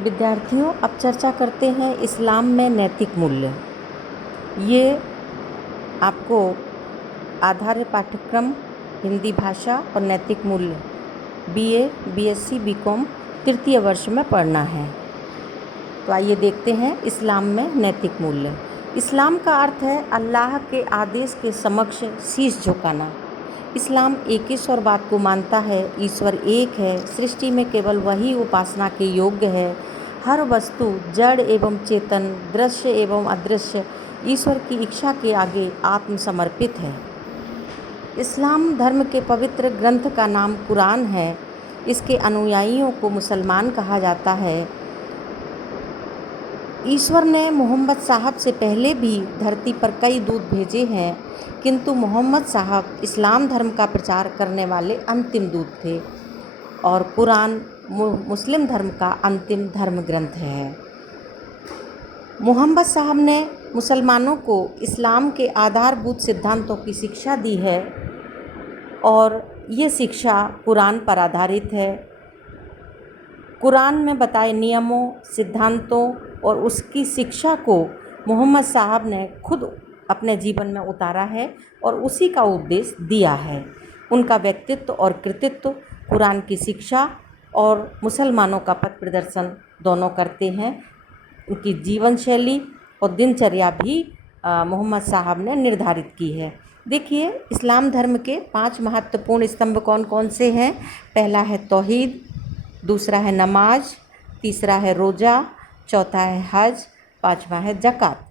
विद्यार्थियों, अब चर्चा करते हैं इस्लाम में नैतिक मूल्य। ये आपको आधार्य पाठ्यक्रम हिंदी भाषा और नैतिक मूल्य बीए, बीएससी, बीकॉम तृतीय वर्ष में पढ़ना है। तो आइए देखते हैं इस्लाम में नैतिक मूल्य। इस्लाम का अर्थ है अल्लाह के आदेश के समक्ष शीश झुकाना। इस्लाम एक ईश्वरवाद को मानता है। ईश्वर एक है, सृष्टि में केवल वही उपासना के योग्य है। हर वस्तु जड़ एवं चेतन, दृश्य एवं अदृश्य ईश्वर की इच्छा के आगे आत्मसमर्पित है। इस्लाम धर्म के पवित्र ग्रंथ का नाम कुरान है। इसके अनुयायियों को मुसलमान कहा जाता है। ईश्वर ने मोहम्मद साहब से पहले भी धरती पर कई दूत भेजे हैं, किंतु मोहम्मद साहब इस्लाम धर्म का प्रचार करने वाले अंतिम दूत थे और कुरान मुस्लिम धर्म का अंतिम धर्म ग्रंथ है। मोहम्मद साहब ने मुसलमानों को इस्लाम के आधारभूत सिद्धांतों की शिक्षा दी है और ये शिक्षा कुरान पर आधारित है। कुरान में बताए नियमों, सिद्धांतों और उसकी शिक्षा को मोहम्मद साहब ने खुद अपने जीवन में उतारा है और उसी का उपदेश दिया है। उनका व्यक्तित्व और कृतित्व कुरान की शिक्षा और मुसलमानों का पथ प्रदर्शन दोनों करते हैं। उनकी जीवन शैली और दिनचर्या भी मोहम्मद साहब ने निर्धारित की है। देखिए, इस्लाम धर्म के 5 महत्वपूर्ण स्तंभ कौन कौन से हैं। पहला है तौहीद, दूसरा है नमाज, तीसरा है रोज़ा, चौथा है हज, पाँचवा है ज़कात।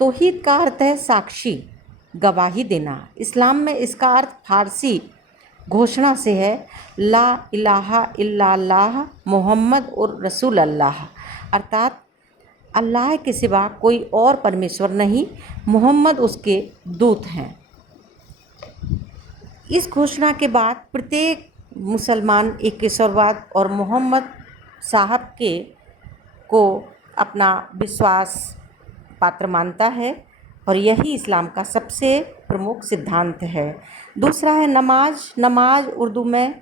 तौहीद का अर्थ है साक्षी, गवाही देना। इस्लाम में इसका अर्थ फारसी घोषणा से है, ला इलाहा इल्लल्लाह मोहम्मद और रसूल अल्लाह, अर्थात अल्लाह के सिवा कोई और परमेश्वर नहीं, मोहम्मद उसके दूत हैं। इस घोषणा के बाद प्रत्येक मुसलमान एक ईश्वरवाद और मोहम्मद साहब को अपना विश्वास पात्र मानता है और यही इस्लाम का सबसे प्रमुख सिद्धांत है। दूसरा है नमाज। नमाज उर्दू में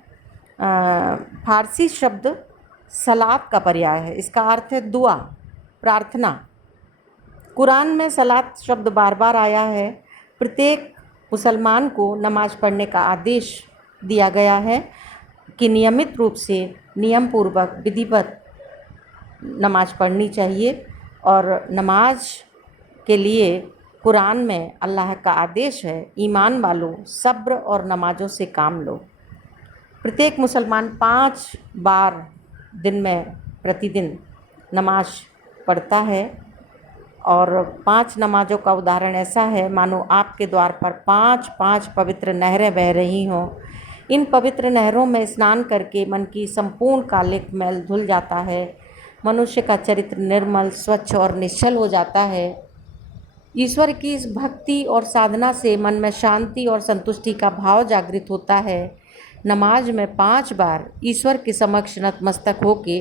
फारसी शब्द सलात का पर्याय है। इसका अर्थ है दुआ, प्रार्थना। कुरान में सलात शब्द बार बार आया है। प्रत्येक मुसलमान को नमाज पढ़ने का आदेश दिया गया है कि नियमित रूप से नियम पूर्वक विधिवत नमाज पढ़नी चाहिए और नमाज के लिए कुरान में अल्लाह का आदेश है, ईमान वालों सब्र और नमाजों से काम लो। प्रत्येक मुसलमान 5 बार दिन में प्रतिदिन नमाज पढ़ता है और 5 नमाजों का उदाहरण ऐसा है मानो आपके द्वार पर 5 पवित्र नहरें बह रही हों। इन पवित्र नहरों में स्नान करके मन की संपूर्ण कालिक मैल धुल जाता है। मनुष्य का चरित्र निर्मल, स्वच्छ और निश्चल हो जाता है। ईश्वर की इस भक्ति और साधना से मन में शांति और संतुष्टि का भाव जागृत होता है। नमाज में 5 बार ईश्वर के समक्ष नतमस्तक होके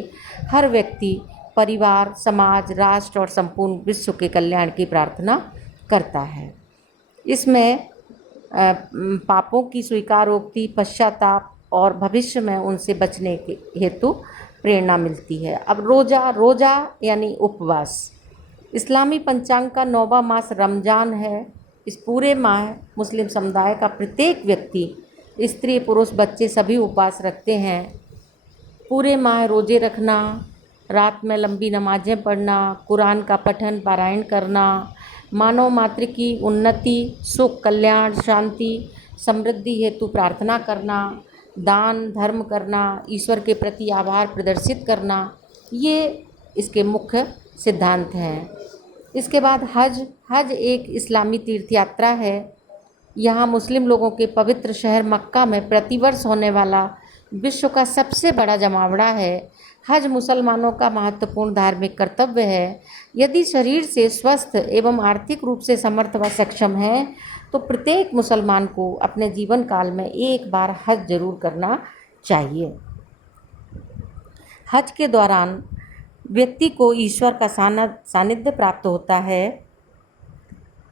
हर व्यक्ति परिवार, समाज, राष्ट्र और संपूर्ण विश्व के कल्याण की प्रार्थना करता है। इसमें पापों की स्वीकारोक्ति, पश्चाताप और भविष्य में उनसे बचने के हेतु प्रेरणा मिलती है। अब रोज़ा यानी उपवास। इस्लामी पंचांग का 9वां मास रमज़ान है। इस पूरे माह मुस्लिम समुदाय का प्रत्येक व्यक्ति, स्त्री, पुरुष, बच्चे सभी उपवास रखते हैं। पूरे माह रोज़े रखना, रात में लंबी नमाज़ें पढ़ना, कुरान का पठन पारायण करना, मानव मात्र की उन्नति, सुख, कल्याण, शांति, समृद्धि हेतु प्रार्थना करना, दान धर्म करना, ईश्वर के प्रति आभार प्रदर्शित करना, ये इसके मुख्य सिद्धांत हैं। इसके बाद हज एक इस्लामी तीर्थ यात्रा है। यहाँ मुस्लिम लोगों के पवित्र शहर मक्का में प्रतिवर्ष होने वाला विश्व का सबसे बड़ा जमावड़ा है। हज मुसलमानों का महत्वपूर्ण धार्मिक कर्तव्य है। यदि शरीर से स्वस्थ एवं आर्थिक रूप से समर्थ व सक्षम है तो प्रत्येक मुसलमान को अपने जीवन काल में एक बार हज जरूर करना चाहिए। हज के दौरान व्यक्ति को ईश्वर का सानिध्य प्राप्त होता है।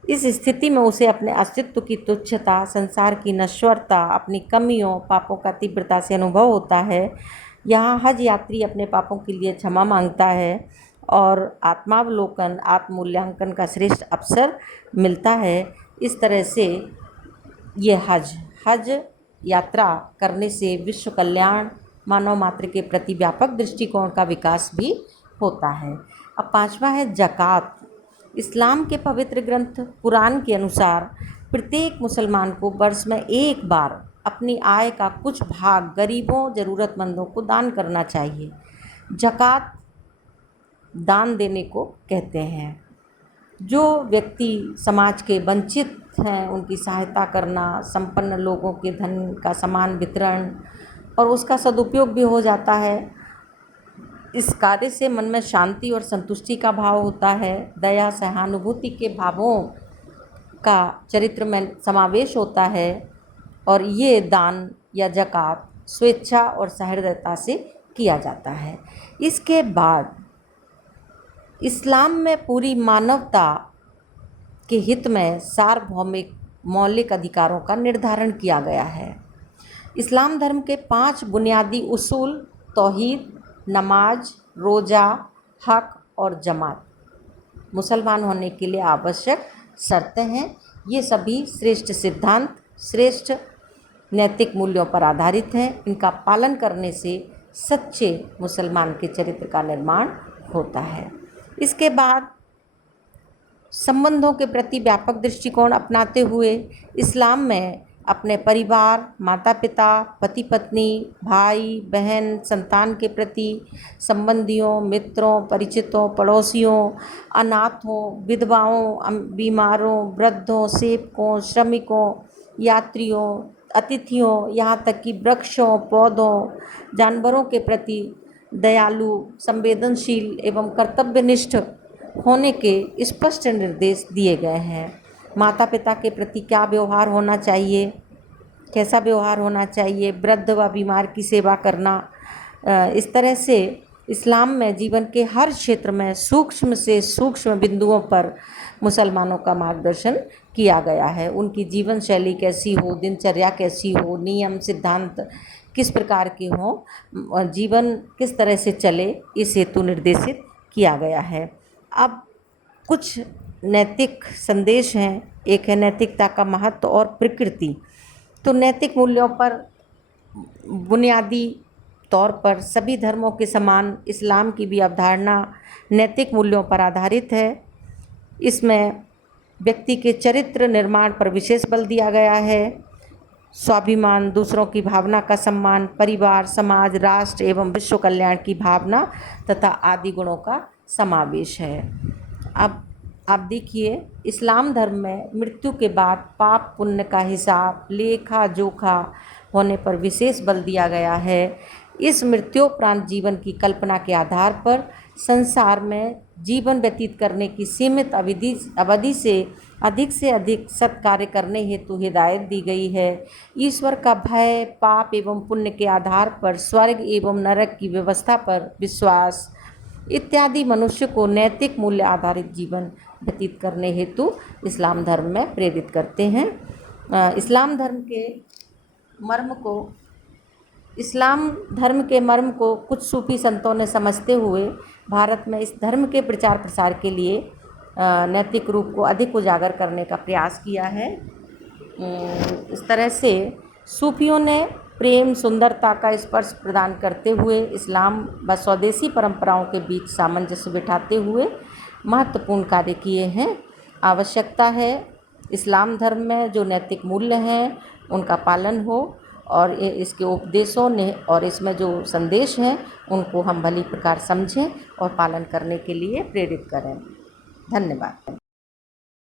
इस स्थिति में उसे अपने अस्तित्व की तुच्छता, संसार की नश्वरता, अपनी कमियों, पापों का तीव्रता से अनुभव होता है। यहाँ हज यात्री अपने पापों के लिए क्षमा मांगता है और आत्मावलोकन आत्ममूल्यांकन का श्रेष्ठ अवसर मिलता है। इस तरह से ये हज यात्रा करने से विश्व कल्याण मानव मात्र के प्रति व्यापक दृष्टिकोण का विकास भी होता है। अब पांचवा है ज़कात। इस्लाम के पवित्र ग्रंथ कुरान के अनुसार प्रत्येक मुसलमान को वर्ष में एक बार अपनी आय का कुछ भाग गरीबों ज़रूरतमंदों को दान करना चाहिए। ज़कात दान देने को कहते हैं। जो व्यक्ति समाज के वंचित हैं उनकी सहायता करना, संपन्न लोगों के धन का समान वितरण और उसका सदुपयोग भी हो जाता है। इस कार्य से मन में शांति और संतुष्टि का भाव होता है। दया सहानुभूति के भावों का चरित्र में समावेश होता है और ये दान या ज़कात स्वेच्छा और सहृदयता से किया जाता है। इसके बाद इस्लाम में पूरी मानवता के हित में सार्वभौमिक मौलिक अधिकारों का निर्धारण किया गया है। इस्लाम धर्म के 5 बुनियादी उसूल तौहीद, नमाज, रोज़ा, हक और जमात मुसलमान होने के लिए आवश्यक शर्तें हैं। ये सभी श्रेष्ठ सिद्धांत, श्रेष्ठ नैतिक मूल्यों पर आधारित हैं। इनका पालन करने से सच्चे मुसलमान के चरित्र का निर्माण होता है। इसके बाद संबंधों के प्रति व्यापक दृष्टिकोण अपनाते हुए इस्लाम में अपने परिवार, माता पिता, पति पत्नी, भाई बहन, संतान के प्रति, संबंधियों, मित्रों, परिचितों, पड़ोसियों, अनाथों, विधवाओं, बीमारों, वृद्धों, सेवकों, श्रमिकों, यात्रियों, अतिथियों, यहाँ तक कि वृक्षों, पौधों, जानवरों के प्रति दयालु, संवेदनशील एवं कर्तव्यनिष्ठ होने के स्पष्ट निर्देश दिए गए हैं। माता पिता के प्रति क्या व्यवहार होना चाहिए, कैसा व्यवहार होना चाहिए, वृद्ध व बीमार की सेवा करना। इस तरह से इस्लाम में जीवन के हर क्षेत्र में सूक्ष्म से सूक्ष्म बिंदुओं पर मुसलमानों का मार्गदर्शन किया गया है। उनकी जीवन शैली कैसी हो, दिनचर्या कैसी हो, नियम सिद्धांत किस प्रकार के हों, जीवन किस तरह से चले, इस हेतु निर्देशित किया गया है। अब कुछ नैतिक संदेश हैं। एक है नैतिकता का महत्व और प्रकृति। तो नैतिक मूल्यों पर बुनियादी तौर पर सभी धर्मों के समान इस्लाम की भी अवधारणा नैतिक मूल्यों पर आधारित है। इसमें व्यक्ति के चरित्र निर्माण पर विशेष बल दिया गया है। स्वाभिमान, दूसरों की भावना का सम्मान, परिवार, समाज, राष्ट्र एवं विश्व कल्याण की भावना तथा आदि गुणों का समावेश है। अब आप देखिए, इस्लाम धर्म में मृत्यु के बाद पाप पुण्य का हिसाब, लेखा जोखा होने पर विशेष बल दिया गया है। इस मृत्योपरांत जीवन की कल्पना के आधार पर संसार में जीवन व्यतीत करने की सीमित अवधि से अधिक सत्कार्य करने हेतु हिदायत दी गई है। ईश्वर का भय, पाप एवं पुण्य के आधार पर स्वर्ग एवं नरक की व्यवस्था पर विश्वास इत्यादि मनुष्य को नैतिक मूल्य आधारित जीवन व्यतीत करने हेतु इस्लाम धर्म में प्रेरित करते हैं। इस्लाम धर्म के मर्म को कुछ सूफी संतों ने समझते हुए भारत में इस धर्म के प्रचार प्रसार के लिए नैतिक रूप को अधिक उजागर करने का प्रयास किया है। इस तरह से सूफियों ने प्रेम, सुंदरता का स्पर्श प्रदान करते हुए इस्लाम व स्वदेशी परंपराओं के बीच सामंजस्य बिठाते हुए महत्वपूर्ण कार्य किए हैं। आवश्यकता है इस्लाम धर्म में जो नैतिक मूल्य हैं उनका पालन हो और इसके उपदेशों ने और इसमें जो संदेश हैं उनको हम भली प्रकार समझें और पालन करने के लिए प्रेरित करें। धन्यवाद।